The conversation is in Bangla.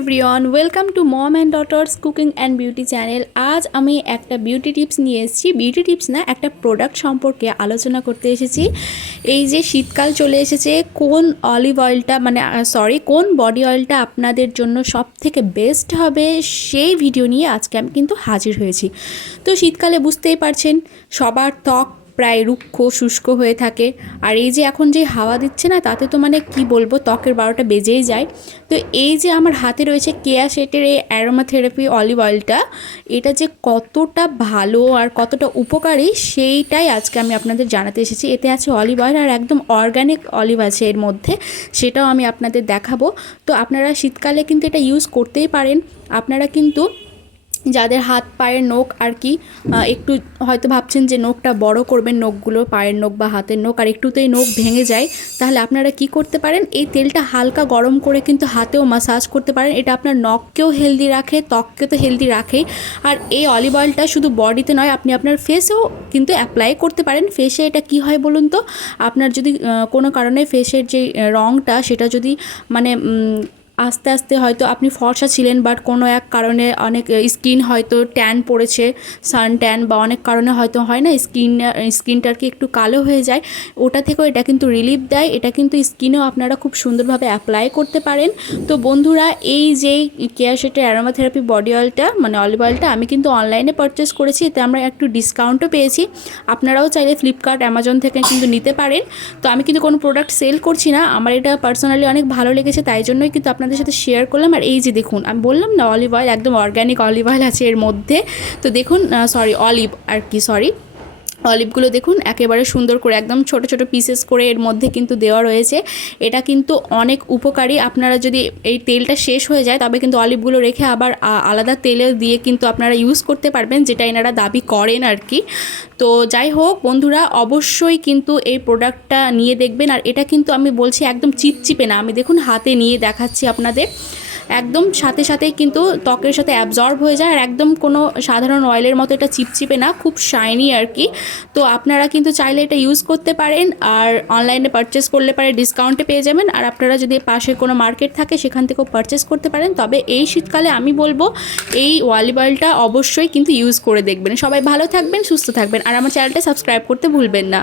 Everyone welcome to mom and daughters cooking and beauty channel আজ আমি একটা বিউটি টিপস নিয়ে এসেছি। বিউটি টিপস না, একটা প্রোডাক্ট সম্পর্কে আলোচনা করতে এসেছি। এই যে শীতকাল চলে এসেছে, কোন অলিভ অয়েলটা মানে সরি কোন বডি অয়েলটা আপনাদের জন্য সব থেকে বেস্ট হবে, সেই ভিডিও নিয়ে আজকে আমি কিন্তু হাজির হয়েছি। তো শীতকালে বুঝতেই পারছেন, সবার ত্বক প্রায় রুক্ষ, শুষ্ক হয়ে থাকে। আর এই যে এখন যে হাওয়া দিচ্ছে না, তাতে তো মানে কি বলব, ত্বকের বারোটা বেজেই যায়। তো এই যে আমার হাতে রয়েছে কেয়া শেটের এই অ্যারোমা থেরাপি অলিভ অয়েলটা, এটা যে কতটা ভালো আর কতটা উপকারী, সেইটাই আজকে আমি আপনাদের জানাতে এসেছি। এতে আছে অলিভ অয়েল আর একদম অর্গানিক অলিভ আছে এর মধ্যে, সেটাও আমি আপনাদের দেখাবো। তো আপনারা শীতকালে কিন্তু এটা ইউজ করতেই পারেন। আপনারা কিন্তু যাদের হাত, পায়ের নখ আর কি একটু হয়তো ভাবছেন যে নখটা বড় করবেন, নখগুলো পায়ের নখ বা হাতের নখ, আর একটুতেই নখ ভেঙে যায়, তাহলে আপনারা কি করতে পারেন? এই তেলটা হালকা গরম করে কিন্তু হাতেও মাসাজ করতে পারেন। এটা আপনার নখকেও হেলদি রাখে ত্বককে তো হেলদি রাখেই আর এই অলিভ অয়েলটা শুধু বডিতে নয়, আপনি আপনার ফেসেও কিন্তু অ্যাপ্লাই করতে পারেন। ফেসে এটা কি হয় বলুন তো? আপনার যদি কোনো কারণে ফেসের যে রঙটা সেটা যদি মানে আস্তে আস্তে হয়তো আপনি ফর্সা ছিলেন বাট কোনো এক কারণে অনেক স্কিন হয়তো ট্যান পড়েছে সান ট্যান বা অনেক কারণে হয়তো হয় না স্কিন স্কিনটা আর কি একটু কালো হয়ে যায়। ওটা থেকেও এটা কিন্তু রিলিফ দেয়, এটা কিন্তু স্কিনেও আপনারা খুব সুন্দরভাবে অ্যাপ্লাই করতে পারেন। তো বন্ধুরা, এই যে কেয়ার সেটের অ্যারোমা থেরাপি বডি অয়েলটা মানে অলিভ অয়েলটা আমি কিন্তু অনলাইনে পারচেস করেছি, এতে আমরা একটু ডিসকাউন্টও পেয়েছি। আপনারাও চাইলে ফ্লিপকার্ট অ্যামাজন থেকে কিন্তু নিতে পারেন। তো আমি কিন্তু কোনো প্রোডাক্ট সেল করছি না, আমার এটা পার্সোনালি অনেক ভালো লেগেছে, তাই জন্যই কিন্তু আপনাদের সাথে শেয়ার করলাম। আর এই যে দেখুন, আমি বললাম না অলিভ অয়েল একদম অর্গ্যানিক অলিভ অয়েল আছে এর মধ্যে। তো দেখুন সরি অলিভ আর কি সরি অলিভগুলো দেখুন, একেবারে সুন্দর করে একদম ছোট ছোট পিসেস করে এর মধ্যে কিন্তু দেওয়া রয়েছে। এটা কিন্তু অনেক উপকারী। আপনারা যদি এই তেলটা শেষ হয়ে যায়, তবে কিন্তু অলিভগুলো রেখে আবার আলাদা তেলে দিয়ে কিন্তু আপনারা ইউজ করতে পারবেন, যেটা এনারা দাবি করেন আর কি তো যাই হোক, বন্ধুরা, অবশ্যই কিন্তু এই প্রোডাক্টটা নিয়ে দেখবেন। আর এটা কিন্তু আমি বলছি একদম চিপচিপে না, আমি দেখুন হাতে নিয়ে দেখাচ্ছি আপনাদের। একদম সাথে সাথেই কিন্তু ত্বকের সাথে অ্যাবজর্ব হয়ে যায় আর একদম কোনো সাধারণ অয়েলের মতো এটা চিপচিপে না, খুব শাইনি আর কি। তো আপনারা কিন্তু চাইলে এটা ইউজ করতে পারেন আর অনলাইনে পারচেস করলে পারে ডিসকাউন্টে পেয়ে যাবেন। আর আপনারা যদি পাশে কোনো মার্কেট থাকে সেখান থেকেও পারচেস করতে পারেন। তবে এই শীতকালে আমি বলব এই অলিভ অয়েলটা অবশ্যই কিন্তু ইউজ করে দেখবেন। সবাই ভালো থাকবেন, সুস্থ থাকবেন। আর আমার চ্যানেলটা সাবস্ক্রাইব করতে ভুলবেন না।